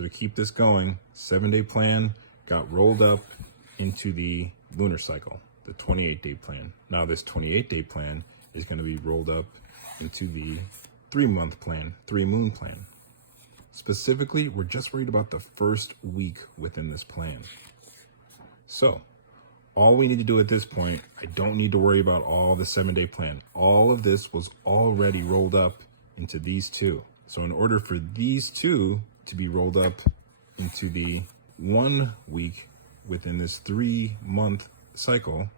So to keep this going, 7-day plan got rolled up into the lunar cycle, the 28-day plan. Now this 28-day plan is going to be rolled up into the 3-month plan, 3-moon plan. Specifically, we're just worried about the first week within this plan. So all we need to do at this point, I don't need to worry about all the 7-day plan. All of this was already rolled up into these two. So in order for these two to be rolled up into the 1 week within this 3-month cycle,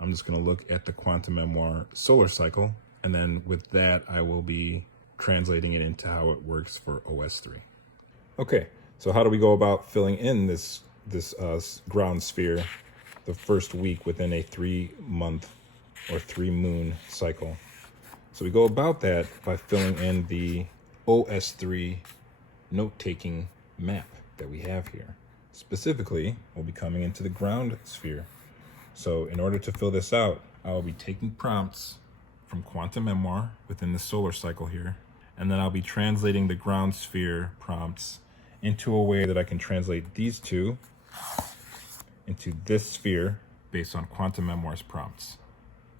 I'm just going to look at the Quantum MeMoir Solar Cycle. And then with that, I will be translating it into how it works for OS3. Okay, so how do we go about filling in this ground sphere the first week within a 3-month or 3-moon cycle? So we go about that by filling in the OS3 note-taking map that we have here. Specifically, we'll be coming into the ground sphere. So in order to fill this out, I will be taking prompts from Quantum MeMoir within the solar cycle here, and then I'll be translating the ground sphere prompts into a way that I can translate these two into this sphere based on Quantum MeMoir's prompts.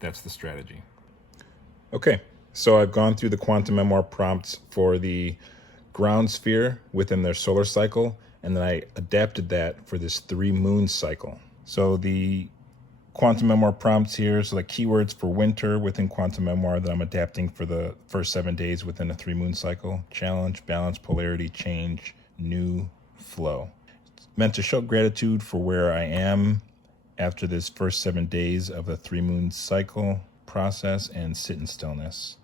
That's the strategy. Okay, so I've gone through the Quantum MeMoir prompts for the ground sphere within their solar cycle, and then I adapted that for this 3-moon cycle. So the Quantum MeMoir prompts here, so the keywords for winter within Quantum MeMoir that I'm adapting for the first 7 days within a 3-moon cycle: challenge, balance, polarity, change, new, flow. It's meant to show gratitude for where I am after this first 7 days of the 3-moon cycle process, and sit in stillness.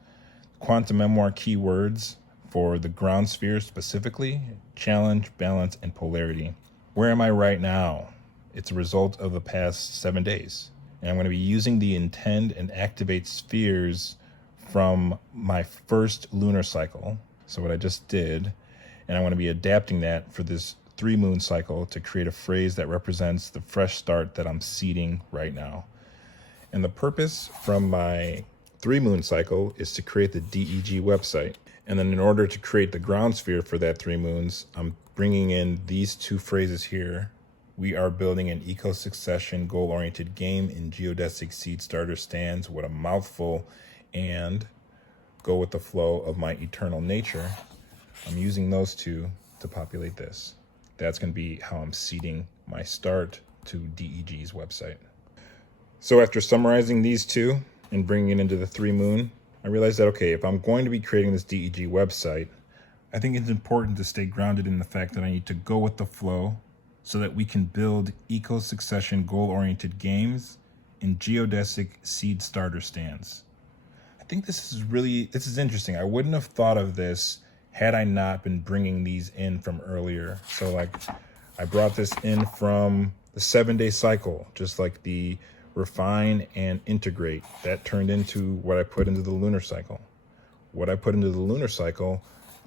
Quantum MeMoir keywords for the ground sphere specifically: challenge, balance, and polarity. Where am I right now? It's a result of the past 7 days. And I'm going to be using the intend and activate spheres from my first lunar cycle. So what I just did, and I'm going to be adapting that for this 3-moon cycle to create a phrase that represents the fresh start that I'm seeding right now. And the purpose from my 3-moon cycle is to create the DEG website. And then in order to create the ground sphere for that 3 moons, I'm bringing in these 2 phrases here. We are building an eco-succession goal-oriented game in geodesic seed starter stands. What a mouthful. And go with the flow of my eternal nature. I'm using those 2 to populate this. That's going to be how I'm seeding my start to DEG's website. So after summarizing these 2 and bringing it into the 3-moon, I realized that, okay, if I'm going to be creating this DEG website, I think it's important to stay grounded in the fact that I need to go with the flow so that we can build eco-succession goal-oriented games in geodesic seed starter stands. I think this is interesting. I wouldn't have thought of this had I not been bringing these in from earlier. So like I brought this in from the 7-day cycle, just like the refine and integrate. That turned into what I put into the lunar cycle. What I put into the lunar cycle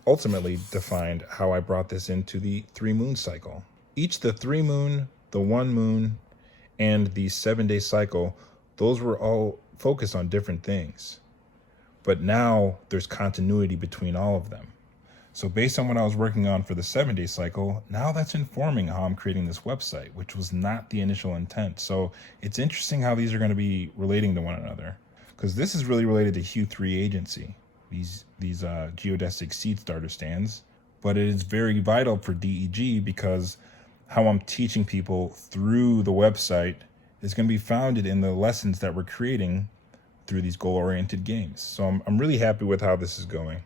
ultimately defined how I brought this into the 3-moon cycle. Each the 3-moon, the 1-moon, and the 7-day cycle, those were all focused on different things. But now there's continuity between all of them. So based on what I was working on for the 7-day cycle, now that's informing how I'm creating this website, which was not the initial intent. So it's interesting how these are going to be relating to one another, because this is really related to Hue 3 agency, these geodesic seed starter stands. But it is very vital for DEG because how I'm teaching people through the website is going to be founded in the lessons that we're creating through these goal-oriented games. So I'm really happy with how this is going.